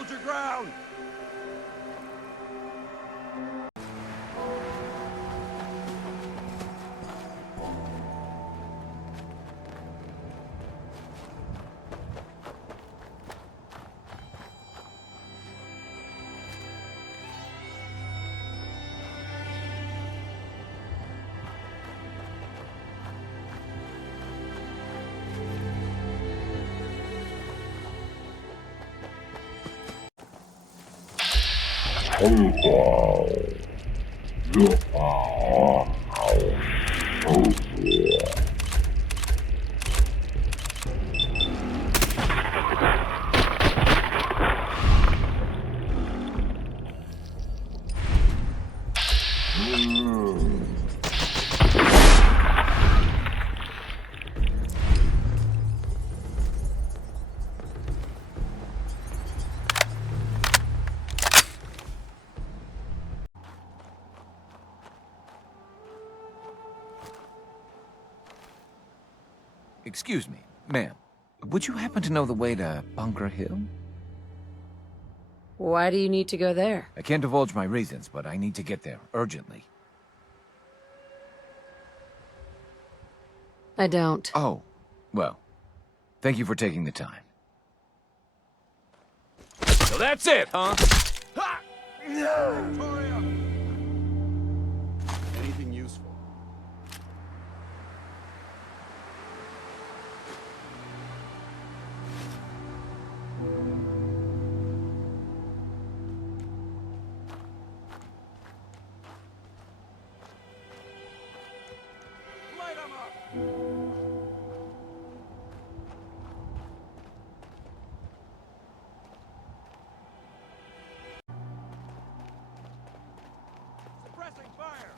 Hold your ground! Excuse me, ma'am. Would you happen to know the way to Bunker Hill? Why do you need to go there? I can't divulge my reasons, but I need to get there urgently. I don't. Oh, well, thank you for taking the time. So that's it, huh? Ha! Victoria! Anything useful? Light 'em up! Suppressing fire!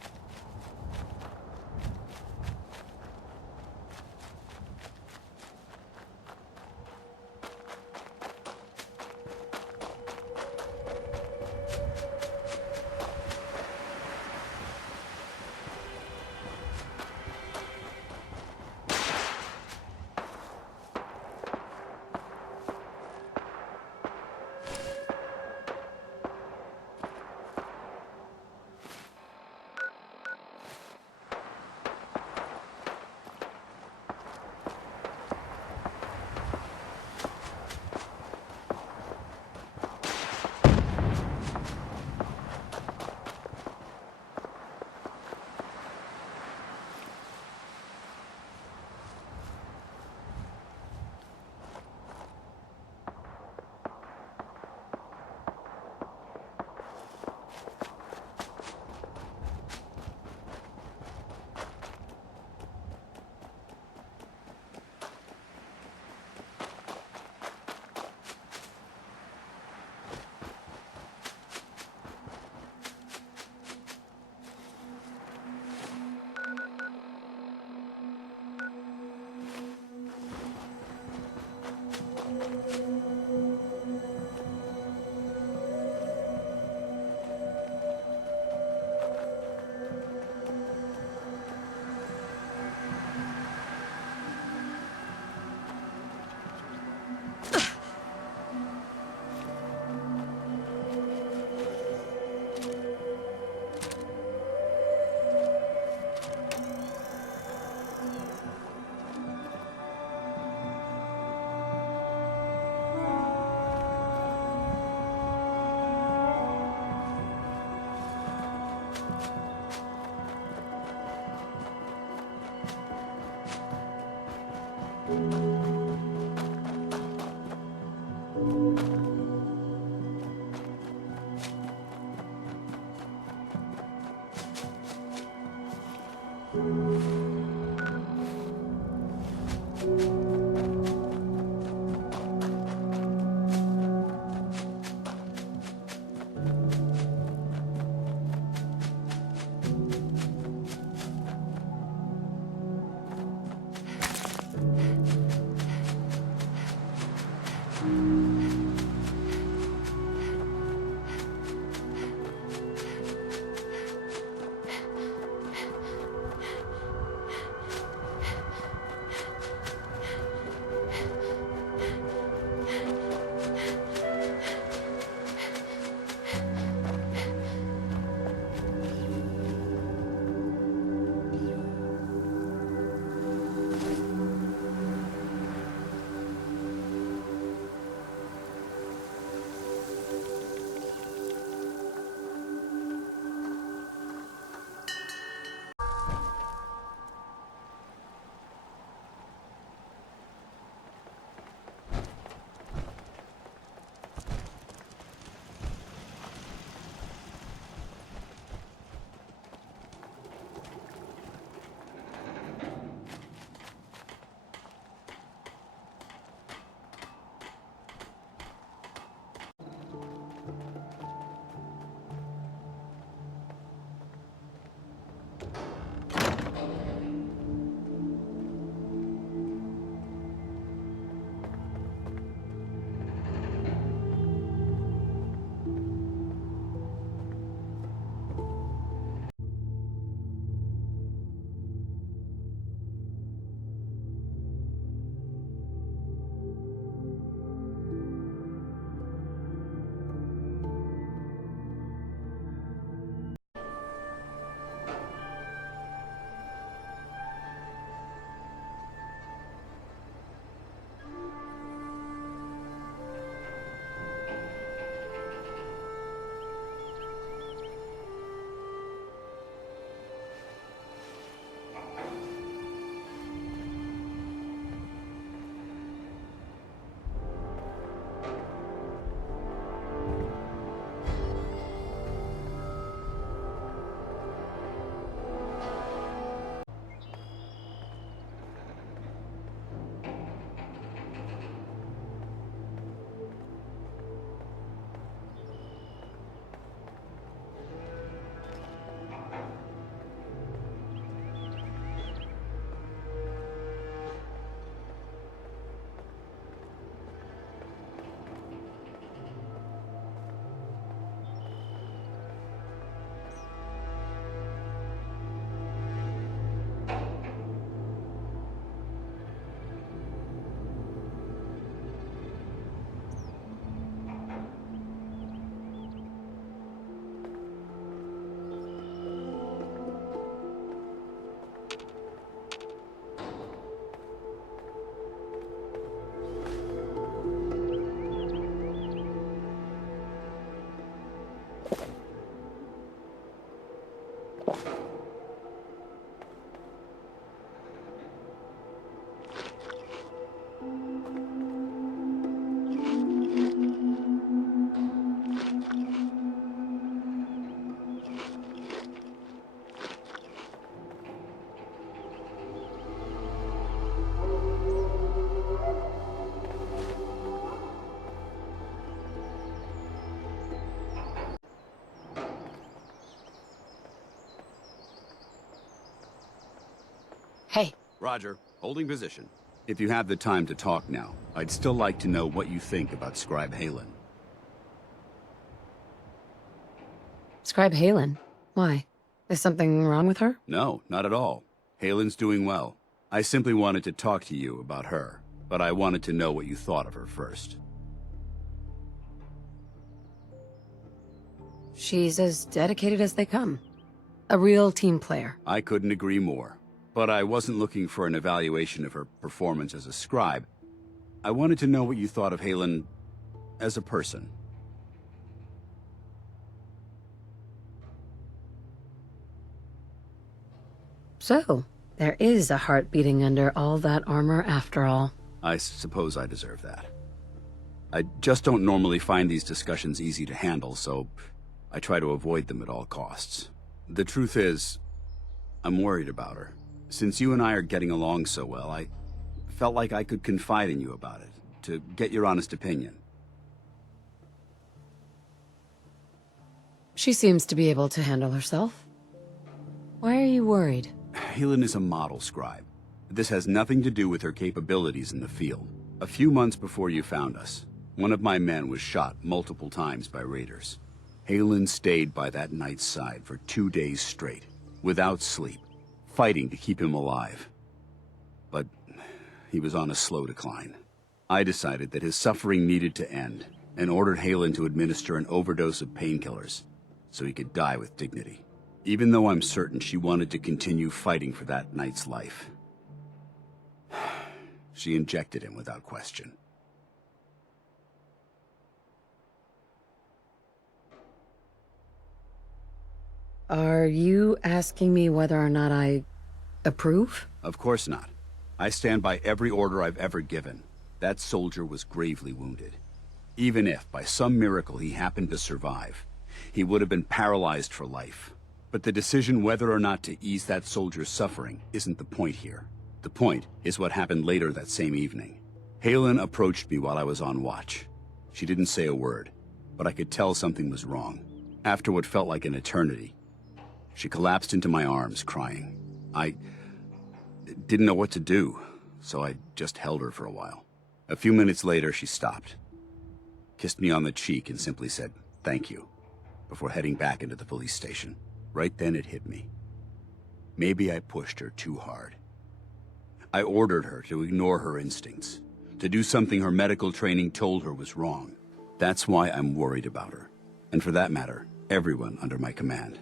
Hey, Roger. Holding position. If you have the time to talk now, I'd still like to know what you think about Scribe Halen. Scribe Halen. Why? Is something wrong with her? No, not at all. Halen's doing well. I simply wanted to talk to you about her, but I wanted to know what you thought of her first. She's as dedicated as they come. A real team player. I couldn't agree more. But I wasn't looking for an evaluation of her performance as a scribe. I wanted to know what you thought of Halen as a person. So, there is a heart beating under all that armor after all. I suppose I deserve that. I just don't normally find these discussions easy to handle, so I try to avoid them at all costs. The truth is, I'm worried about her. Since you and I are getting along so well, I felt like I could confide in you about it, to get your honest opinion. She seems to be able to handle herself. Why are you worried? Halen is a model scribe. This has nothing to do with her capabilities in the field. A few months before you found us, one of my men was shot multiple times by raiders. Halen stayed by that knight's side for 2 days straight, without sleep, fighting to keep him alive. But he was on a slow decline. I decided that his suffering needed to end, and ordered Halen to administer an overdose of painkillers, so he could die with dignity. Even though I'm certain she wanted to continue fighting for that knight's life. She injected him without question. Are you asking me whether or not I approve? Of course not. I stand by every order I've ever given. That soldier was gravely wounded. Even if, by some miracle, he happened to survive, he would have been paralyzed for life. But the decision whether or not to ease that soldier's suffering isn't the point here. The point is what happened later that same evening. Halen approached me while I was on watch. She didn't say a word, but I could tell something was wrong. After what felt like an eternity, she collapsed into my arms, crying. I didn't know what to do, so I just held her for a while. A few minutes later, she stopped, kissed me on the cheek, and simply said, "Thank you," before heading back into the police station. Right then it hit me. Maybe I pushed her too hard. I ordered her to ignore her instincts, to do something her medical training told her was wrong. That's why I'm worried about her, and for that matter, everyone under my command.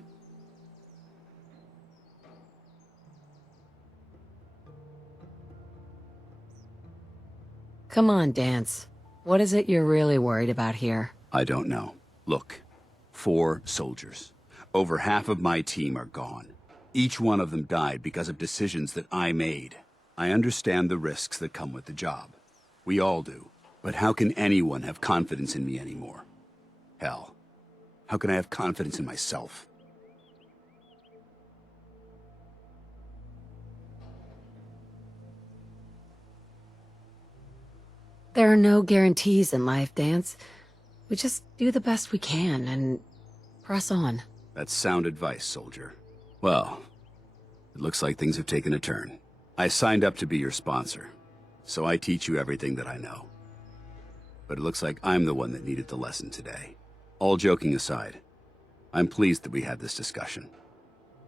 Come on, Danse. What is it you're really worried about here? I don't know. Look, 4 soldiers. Over half of my team are gone. Each one of them died because of decisions that I made. I understand the risks that come with the job. We all do. But how can anyone have confidence in me anymore? Hell, how can I have confidence in myself? There are no guarantees in life, Danse. We just do the best we can and press on. That's sound advice, soldier. Well, it looks like things have taken a turn. I signed up to be your sponsor, so I teach you everything that I know. But it looks like I'm the one that needed the lesson today. All joking aside, I'm pleased that we had this discussion.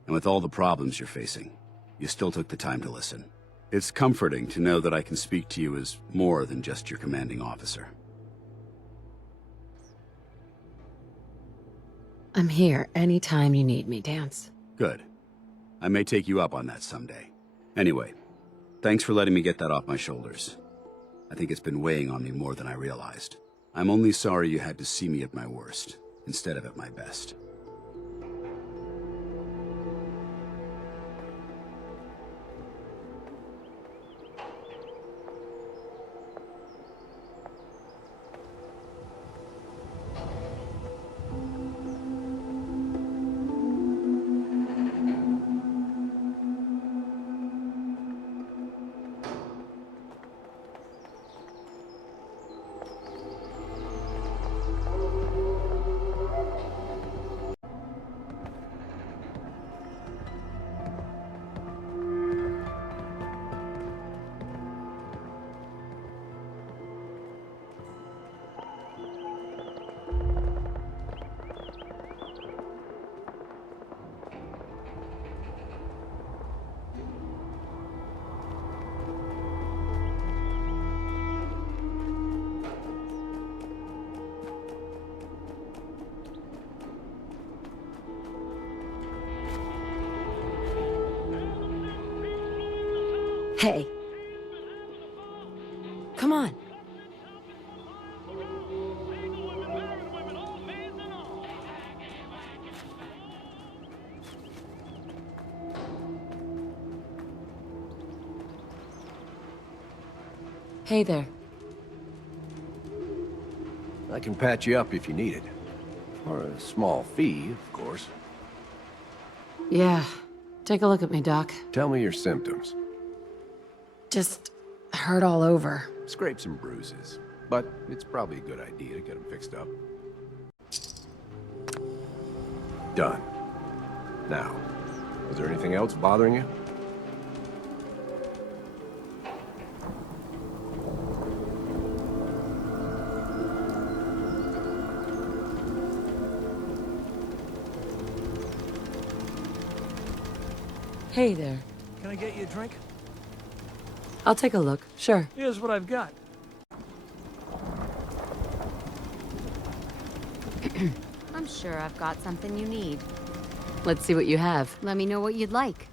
And with all the problems you're facing, you still took the time to listen. It's comforting to know that I can speak to you as more than just your commanding officer. I'm here anytime you need me, Danse. Good. I may take you up on that someday. Anyway, thanks for letting me get that off my shoulders. I think it's been weighing on me more than I realized. I'm only sorry you had to see me at my worst, instead of at my best. Hey. Come on. Hey there. I can patch you up if you need it. For a small fee, of course. Yeah. Take a look at me, Doc. Tell me your symptoms. Just hurt all over. Scrapes and bruises. But it's probably a good idea to get them fixed up. Done. Now, is there anything else bothering you? Hey there. Can I get you a drink? I'll take a look. Sure. Here's what I've got. I'm sure I've got something you need. Let's see what you have. Let me know what you'd like.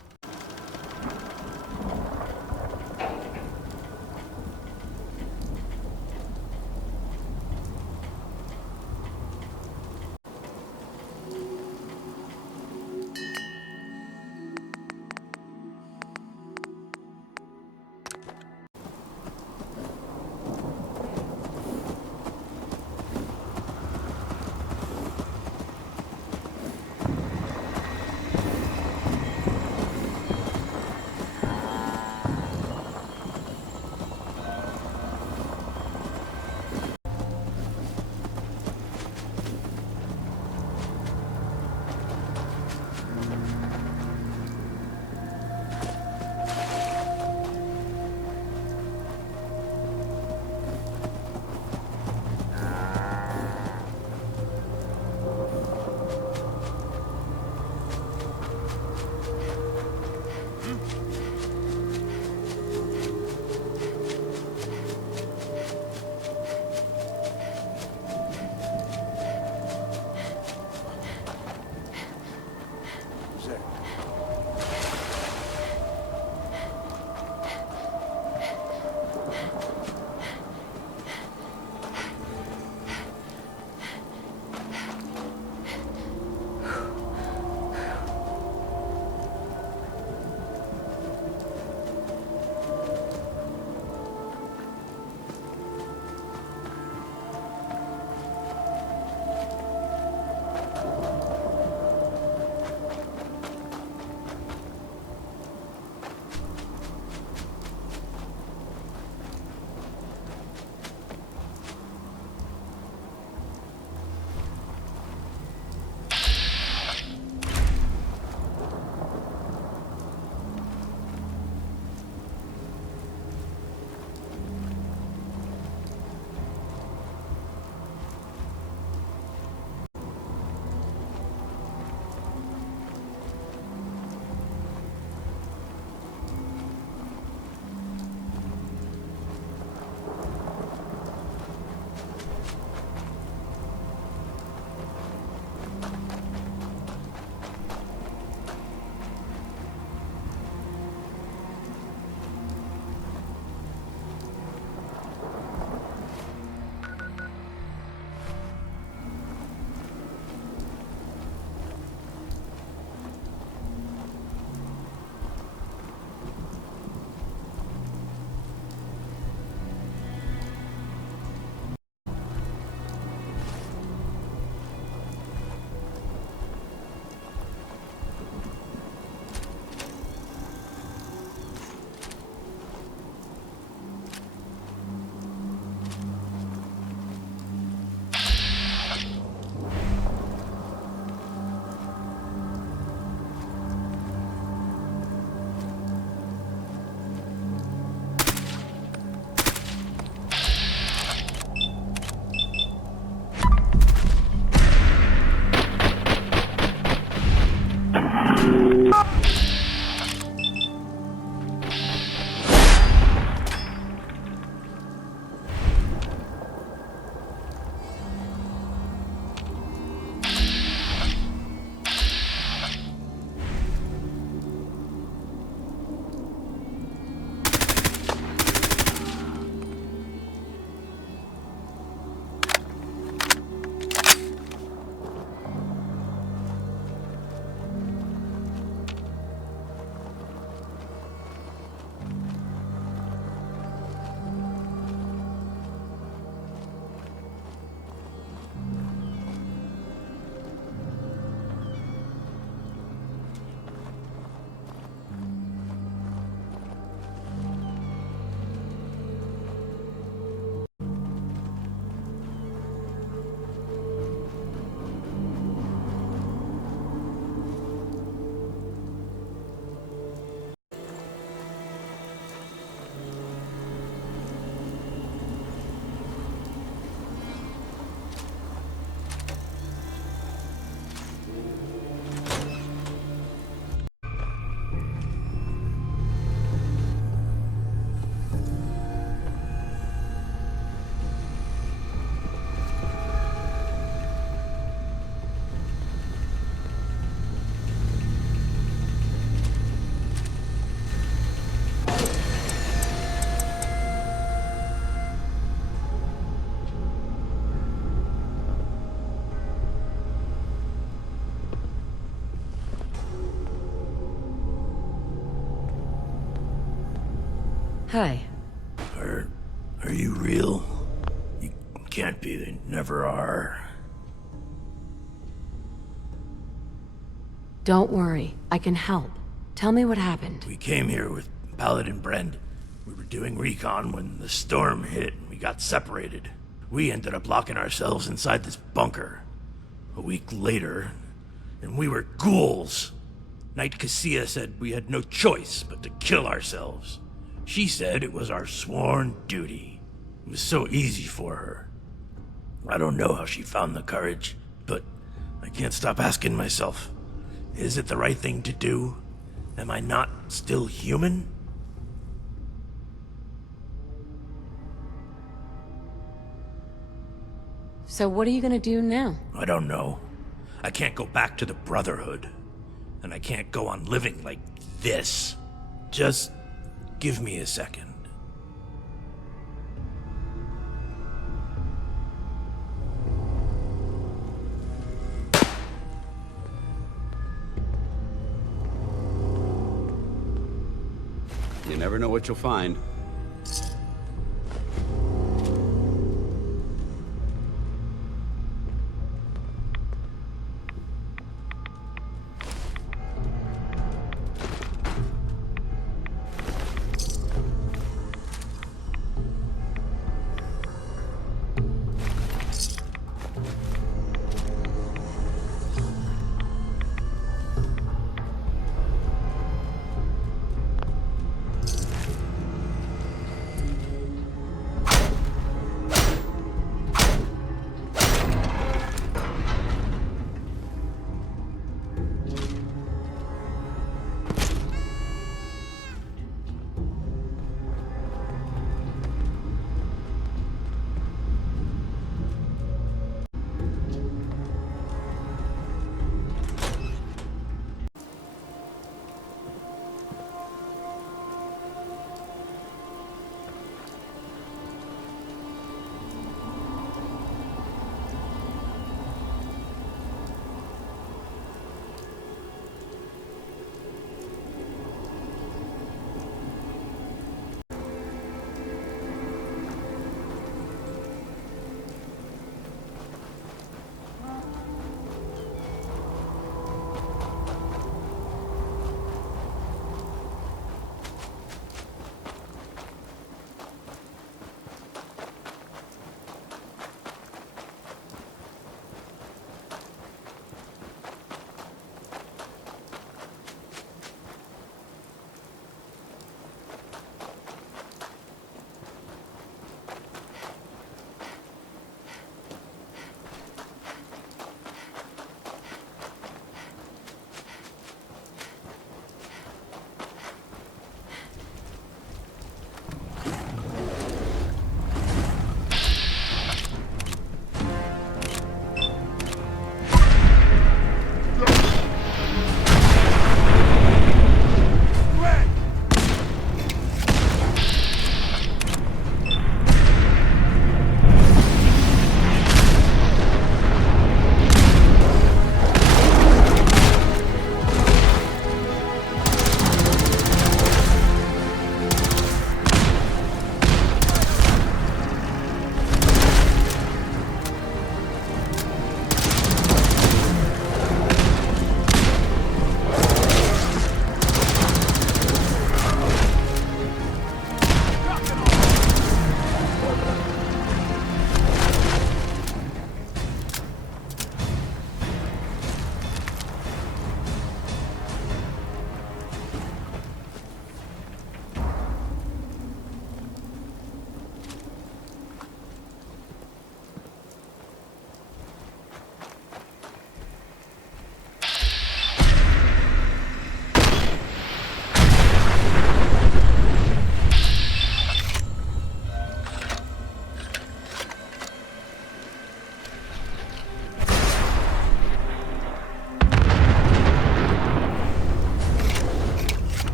Hi. Are you real? You can't be, they never are. Don't worry. I can help. Tell me what happened. We came here with Paladin Brend. We were doing recon when the storm hit and we got separated. We ended up locking ourselves inside this bunker. A week later, and we were ghouls. Knight Cassia said we had no choice but to kill ourselves. She said it was our sworn duty. It was so easy for her. I don't know how she found the courage, but I can't stop asking myself, is it the right thing to do? Am I not still human? So what are you gonna do now? I don't know. I can't go back to the Brotherhood. And I can't go on living like this. Just give me a second. You never know what you'll find.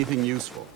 Anything useful?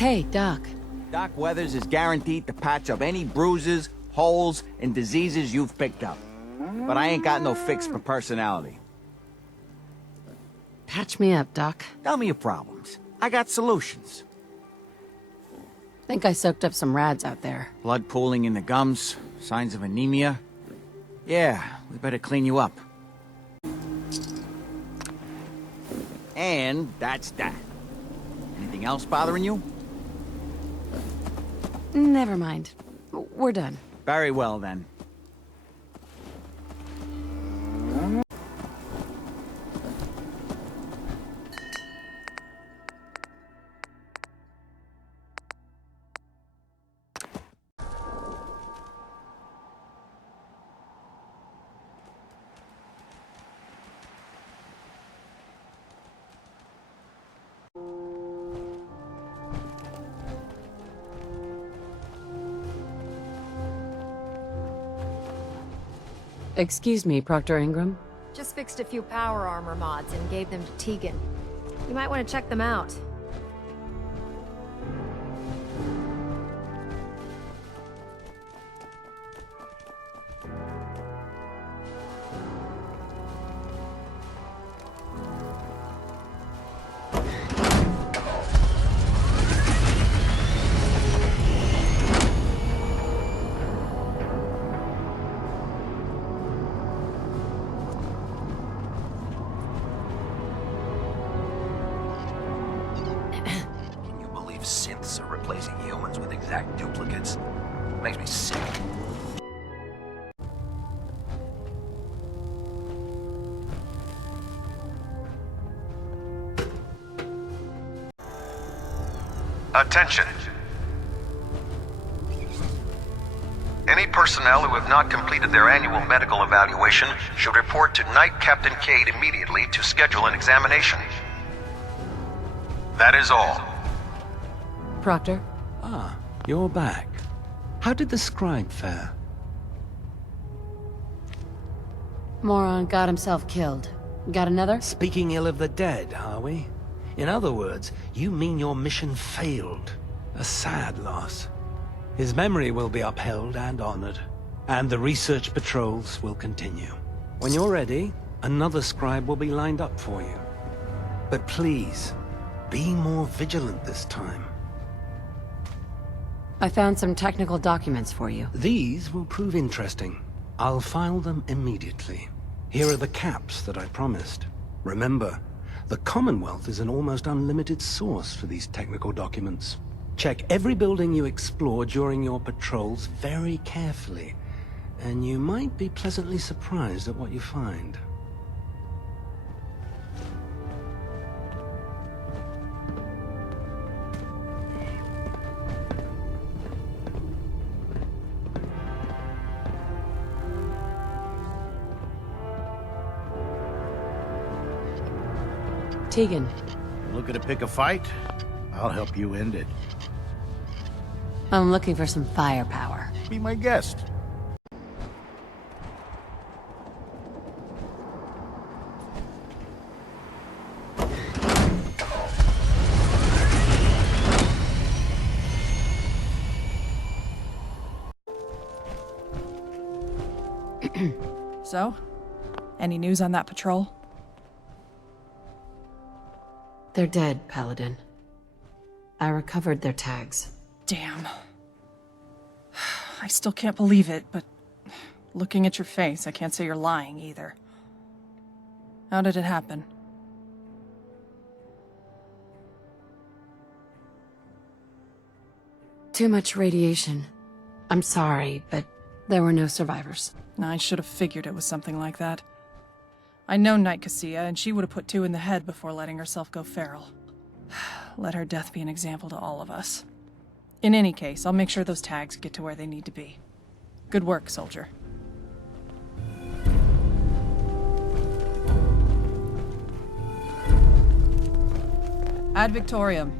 Hey, Doc. Doc Weathers is guaranteed to patch up any bruises, holes, and diseases you've picked up. But I ain't got no fix for personality. Patch me up, Doc. Tell me your problems. I got solutions. Think I soaked up some rads out there. Blood pooling in the gums, signs of anemia. Yeah, we better clean you up. And that's that. Anything else bothering you? Never mind. We're done. Very well, then. Excuse me, Proctor Ingram. Just fixed a few power armor mods and gave them to Tegan. You might want to check them out. Synths are replacing humans with exact duplicates. Makes me sick. Attention. Any personnel who have not completed their annual medical evaluation should report to Knight Captain Cade immediately to schedule an examination. That is all. Proctor? Ah, you're back. How did the scribe fare? Moron got himself killed. Got another? Speaking ill of the dead, are we? In other words, you mean your mission failed. A sad loss. His memory will be upheld and honored, and the research patrols will continue. When you're ready, another scribe will be lined up for you. But please, be more vigilant this time. I found some technical documents for you. These will prove interesting. I'll file them immediately. Here are the caps that I promised. Remember, the Commonwealth is an almost unlimited source for these technical documents. Check every building you explore during your patrols very carefully, and you might be pleasantly surprised at what you find. Tegan. Looking to pick a fight? I'll help you end it. I'm looking for some firepower. Be my guest. So? Any news on that patrol? They're dead, Paladin. I recovered their tags. Damn. I still can't believe it, but looking at your face, I can't say you're lying either. How did it happen? Too much radiation. I'm sorry, but there were no survivors. I should have figured it was something like that. I know Knight Cassia, and she would have put two in the head before letting herself go feral. Let her death be an example to all of us. In any case, I'll make sure those tags get to where they need to be. Good work, soldier. Ad Victoriam.